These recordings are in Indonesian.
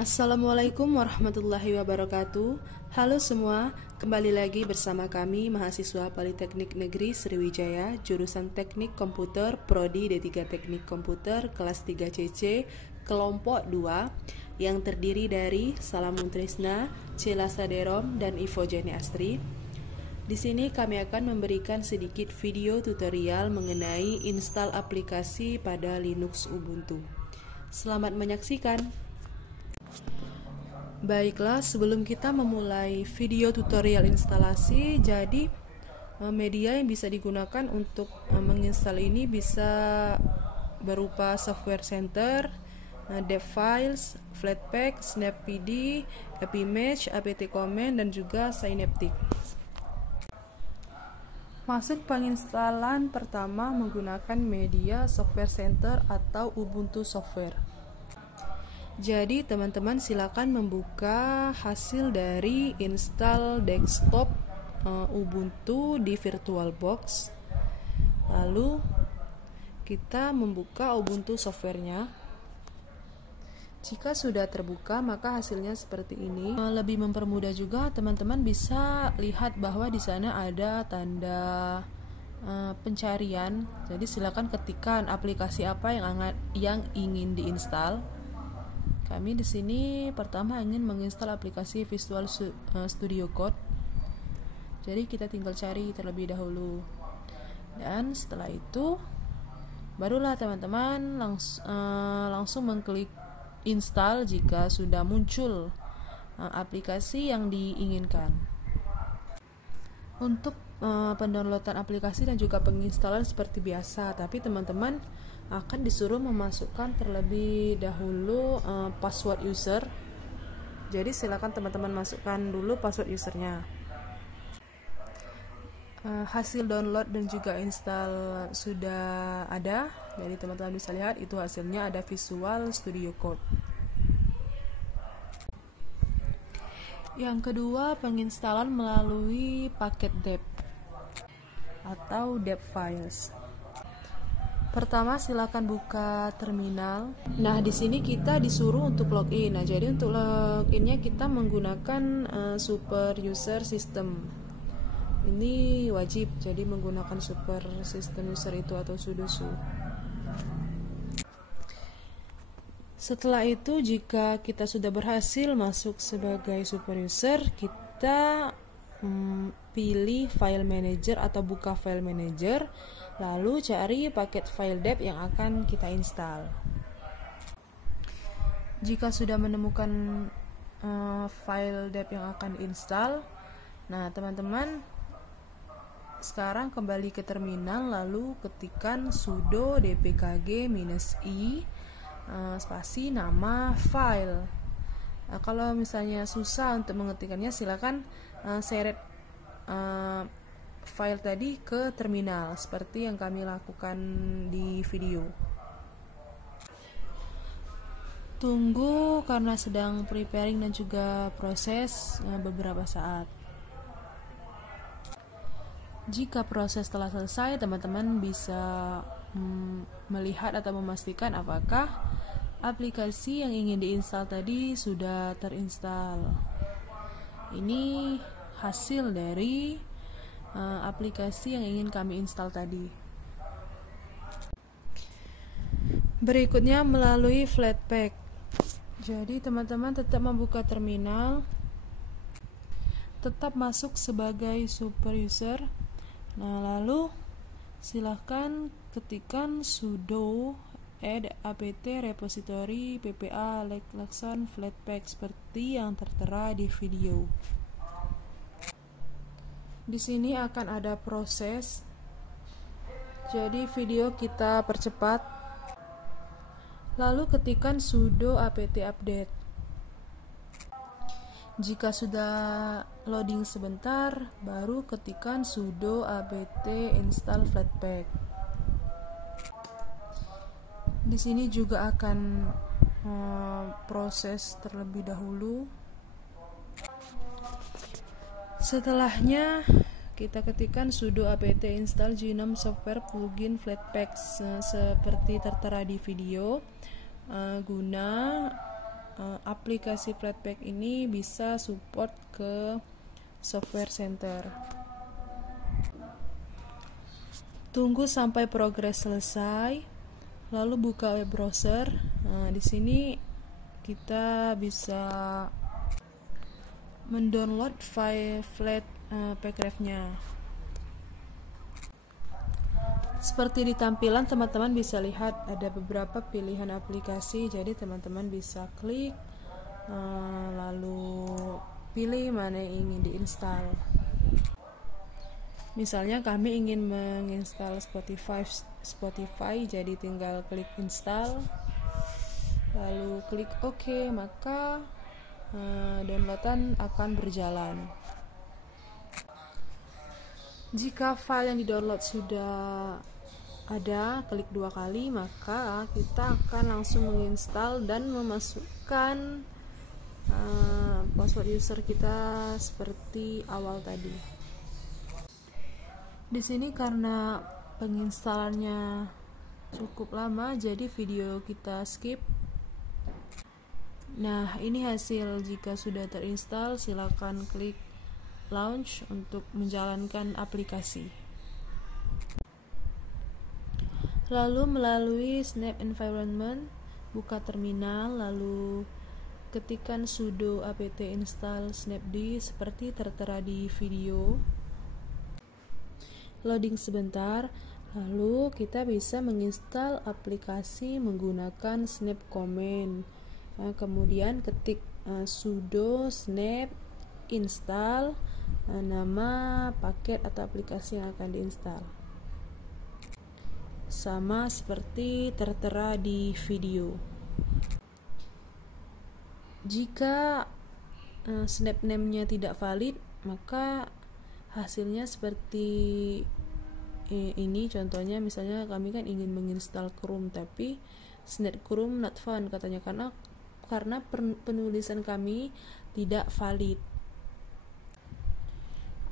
Assalamualaikum warahmatullahi wabarakatuh. Halo semua, kembali lagi bersama kami mahasiswa Politeknik Negeri Sriwijaya, jurusan Teknik Komputer, Prodi D3 Teknik Komputer, kelas 3 CC, kelompok 2, yang terdiri dari Salamun Trisna, Cela Saderom, dan Ivo Jeni Astri. Di sini kami akan memberikan sedikit video tutorial mengenai install aplikasi pada Linux Ubuntu. Selamat menyaksikan. Baiklah, sebelum kita memulai video tutorial instalasi, jadi media yang bisa digunakan untuk menginstal ini bisa berupa Software Center, Dev Files, Flatpak, Snap-PD, AppImage, apt command, dan juga Synaptic. Masuk penginstalan pertama menggunakan media Software Center atau Ubuntu Software. Jadi teman-teman silakan membuka hasil dari install desktop Ubuntu di VirtualBox. Lalu kita membuka Ubuntu softwarenya. Jika sudah terbuka, maka hasilnya seperti ini. Lebih mempermudah juga, teman-teman bisa lihat bahwa di sana ada tanda pencarian. Jadi silakan ketikkan aplikasi apa yang ingin diinstal. Kami di sini pertama ingin menginstal aplikasi Visual Studio Code. Jadi kita tinggal cari terlebih dahulu. Dan setelah itu barulah teman-teman langsung mengklik install jika sudah muncul aplikasi yang diinginkan. Untuk pendownloadan aplikasi dan juga penginstalan seperti biasa, tapi teman-teman akan disuruh memasukkan terlebih dahulu password user. Jadi silakan teman-teman masukkan dulu password usernya. Hasil download dan juga install sudah ada. Jadi teman-teman bisa lihat itu hasilnya ada Visual Studio Code. Yang kedua, penginstalan melalui paket deb atau deb files. Pertama, silakan buka terminal. Nah, di sini kita disuruh untuk login. Nah, jadi untuk loginnya kita menggunakan super user system. Ini wajib, jadi menggunakan super system user itu atau sudoku. Setelah itu, jika kita sudah berhasil masuk sebagai super user, kita pilih file manager atau buka file manager, lalu cari paket file deb yang akan kita install. Jika sudah menemukan file deb yang akan install, nah teman-teman sekarang kembali ke terminal, lalu ketikkan sudo dpkg-i spasi nama file. Nah, kalau misalnya susah untuk mengetikkannya, silakan seret file tadi ke terminal seperti yang kami lakukan di video. Tunggu karena sedang preparing dan juga proses beberapa saat. Jika proses telah selesai, teman-teman bisa melihat atau memastikan apakah aplikasi yang ingin diinstal tadi sudah terinstall. Ini hasil dari aplikasi yang ingin kami install tadi. Berikutnya melalui Flatpak. Jadi teman-teman tetap membuka terminal, tetap masuk sebagai super user. Nah, lalu silahkan ketikkan sudo add apt repository ppa lakson flatpak seperti yang tertera di video. Di sini akan ada proses, jadi video kita percepat. Lalu ketikkan sudo apt update. Jika sudah loading sebentar, baru ketikkan sudo apt install flatpak. Di sini juga akan proses terlebih dahulu. Setelahnya kita ketikkan sudo apt install GNOME software plugin flatpak seperti tertera di video, guna aplikasi Flatpak ini bisa support ke software center. Tunggu sampai progres selesai, lalu buka web browser. Nah, di sini kita bisa mendownload file Flatpak-nya. Seperti di tampilan, teman-teman bisa lihat ada beberapa pilihan aplikasi, jadi teman-teman bisa klik lalu pilih mana yang ingin diinstal. Misalnya kami ingin menginstal Spotify, jadi tinggal klik install lalu klik OK, maka downloadan akan berjalan. Jika file yang di-download sudah ada, klik 2 kali, maka kita akan langsung menginstal dan memasukkan password user kita seperti awal tadi. Di sini karena penginstalannya cukup lama, jadi video kita skip. Nah, ini hasil jika sudah terinstall. Silakan klik launch untuk menjalankan aplikasi. Lalu melalui Snap Environment, buka terminal, lalu ketikkan sudo apt install snapd seperti tertera di video. Loading sebentar, lalu kita bisa menginstal aplikasi menggunakan snap command. Kemudian ketik sudo snap install nama paket atau aplikasi yang akan diinstal, sama seperti tertera di video. Jika snap name-nya tidak valid, maka hasilnya seperti ini. Contohnya, misalnya kami kan ingin menginstal Chrome, tapi snap Chrome not found katanya, karena penulisan kami tidak valid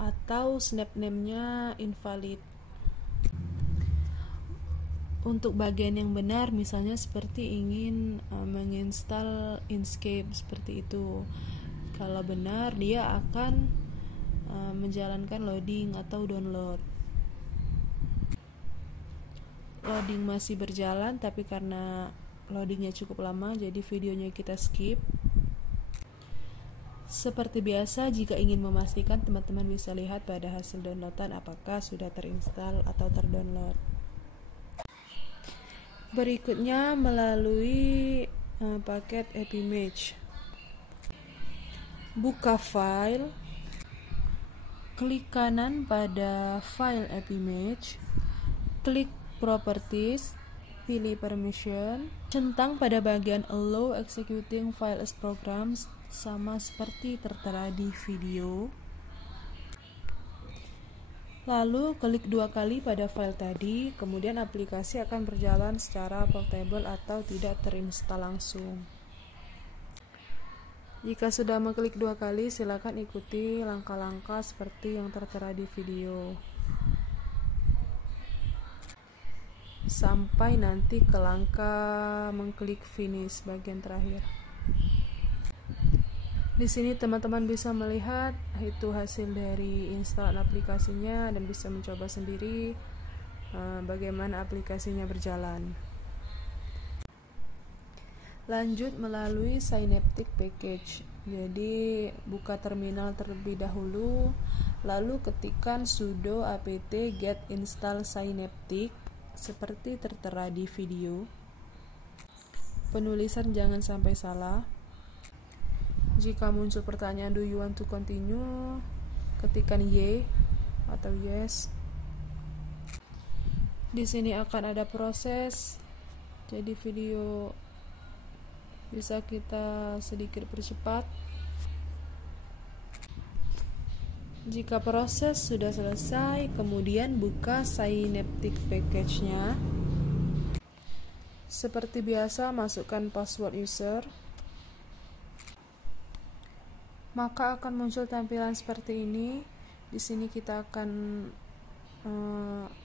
atau snap name-nya invalid. Untuk bagian yang benar, misalnya seperti ingin menginstal Inkscape seperti itu, kalau benar dia akan menjalankan loading atau download. Loading masih berjalan, tapi karena loadingnya cukup lama, jadi videonya kita skip. Seperti biasa, jika ingin memastikan, teman-teman bisa lihat pada hasil downloadan apakah sudah terinstall atau terdownload. Berikutnya melalui paket AppImage. Buka file, klik kanan pada file AppImage, klik Properties, pilih Permission, centang pada bagian Allow Executing File as Programs, sama seperti tertera di video. Lalu klik 2 kali pada file tadi, kemudian aplikasi akan berjalan secara portable atau tidak terinstall langsung. Jika sudah mengklik 2 kali, silakan ikuti langkah-langkah seperti yang tertera di video sampai nanti ke langkah mengklik finish bagian terakhir. Di sini teman-teman bisa melihat itu hasil dari instalan aplikasinya dan bisa mencoba sendiri bagaimana aplikasinya berjalan. Lanjut melalui Synaptic Package. Jadi buka terminal terlebih dahulu, lalu ketikkan sudo apt get install synaptic seperti tertera di video. Penulisan jangan sampai salah. Jika muncul pertanyaan do you want to continue, ketikkan Y atau yes. Di sini akan ada proses, jadi video bisa kita sedikit percepat. Jika proses sudah selesai, kemudian buka Synaptic Package-nya. Seperti biasa, masukkan password user. Maka akan muncul tampilan seperti ini. Di sini kita akan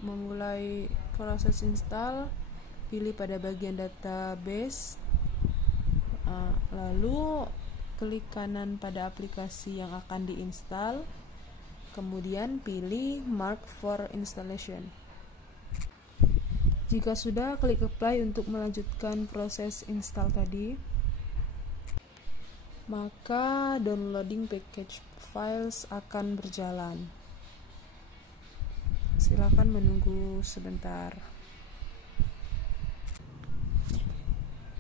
memulai proses install. Pilih pada bagian database, Lalu klik kanan pada aplikasi yang akan diinstal, kemudian pilih Mark for Installation. Jika sudah, klik apply untuk melanjutkan proses install tadi. Maka downloading package files akan berjalan. Silakan menunggu sebentar.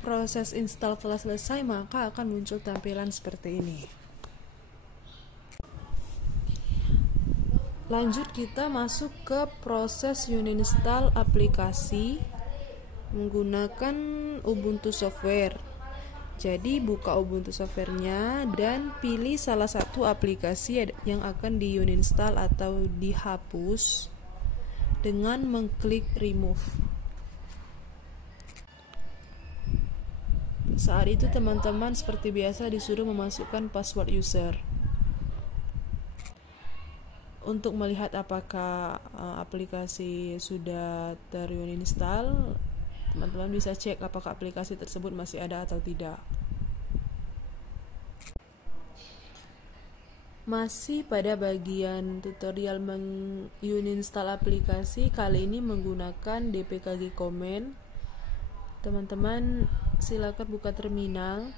Proses install telah selesai, maka akan muncul tampilan seperti ini. Lanjut, kita masuk ke proses uninstall aplikasi menggunakan Ubuntu Software. Jadi buka Ubuntu Software-nya dan pilih salah satu aplikasi yang akan di uninstall atau dihapus dengan mengklik remove. Saat itu teman-teman seperti biasa disuruh memasukkan password user. Untuk melihat apakah aplikasi sudah terinstall, teman-teman bisa cek apakah aplikasi tersebut masih ada atau tidak. Masih pada bagian tutorial menginstall aplikasi, kali ini menggunakan dpkg command. Teman-teman silakan buka terminal,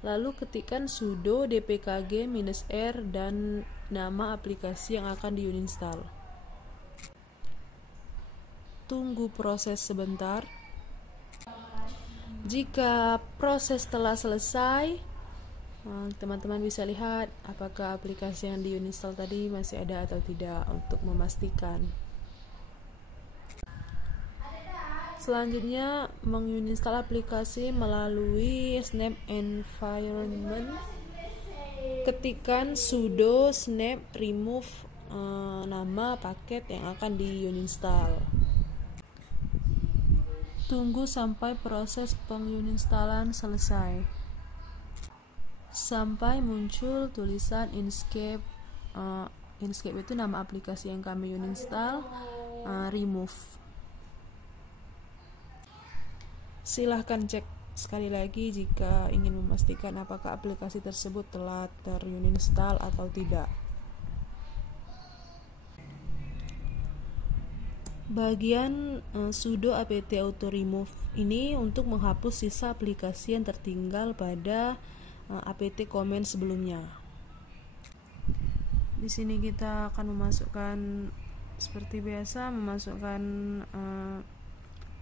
lalu ketikkan sudo dpkg-r dan nama aplikasi yang akan diuninstall. Tunggu proses sebentar. Jika proses telah selesai, teman-teman bisa lihat apakah aplikasi yang diuninstall tadi masih ada atau tidak untuk memastikan. Selanjutnya, menginstal aplikasi melalui snap environment. Ketikkan sudo snap remove nama paket yang akan diuninstall. Tunggu sampai proses penginstalan selesai. Sampai muncul tulisan Inkscape. Inkscape itu nama aplikasi yang kami uninstall. Remove. Silahkan cek sekali lagi jika ingin memastikan apakah aplikasi tersebut telah terinstall atau tidak. Bagian sudo apt auto remove ini untuk menghapus sisa aplikasi yang tertinggal pada apt command sebelumnya. Di sini kita akan memasukkan seperti biasa, memasukkan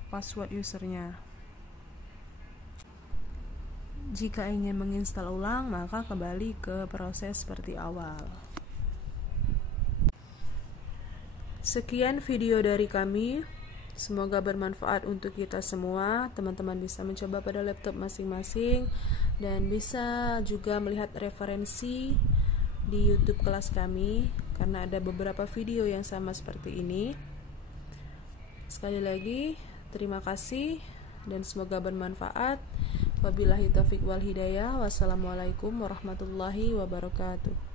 password usernya. Jika ingin menginstal ulang, maka kembali ke proses seperti awal. Sekian video dari kami. Semoga bermanfaat untuk kita semua. Teman-teman bisa mencoba pada laptop masing-masing dan bisa juga melihat referensi di YouTube kelas kami karena ada beberapa video yang sama seperti ini. Sekali lagi, terima kasih dan semoga bermanfaat. Wabillahi taufiq wal hidayah. Wassalamualaikum warahmatullahi wabarakatuh.